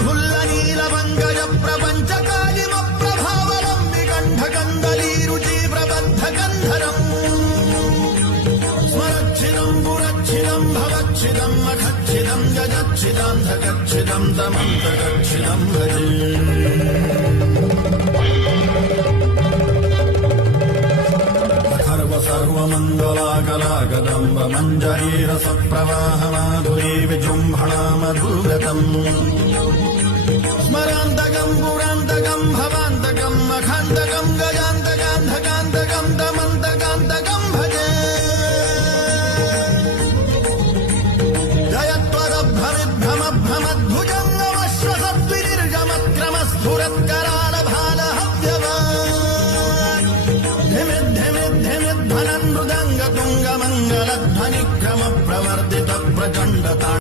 ప్రఫుల్ల నీలవంగజ ప్రపంచకాలిమ ప్రభావరం వికంఠకందలీరుచి ప్రబద్ధకంధరం స్మరచ్చిదం పురచ్చిదం భవచ్చిదం మఖచ్చిదం గజచ్చిదాంధగచ్చిదం తమంతగచ్చిదం భజే सर्वमङ्गलाकलाकदम्ब मञ्जरीरसप्रवाहमाधुरी विजृम्भणा मधुगतम् स्मरान्तकम् पुरान्तकम् भवान्तकम् मखान्तकम् गजान्तकान्धकान्तकम् दमन्तकान्तकम् भजे जयत्वरभ्रमिद्भमभ्रमद्भुजङ्गमश्वसद्विनिर्जमक्रमस्फुरत्करालभालहव्यवा धिमिद्धमिद्धमिद्धनन् मृदङ्गतुङ्गमङ्गलध्वनिक्रम प्रवर्तित प्रचण्डताण्डवम्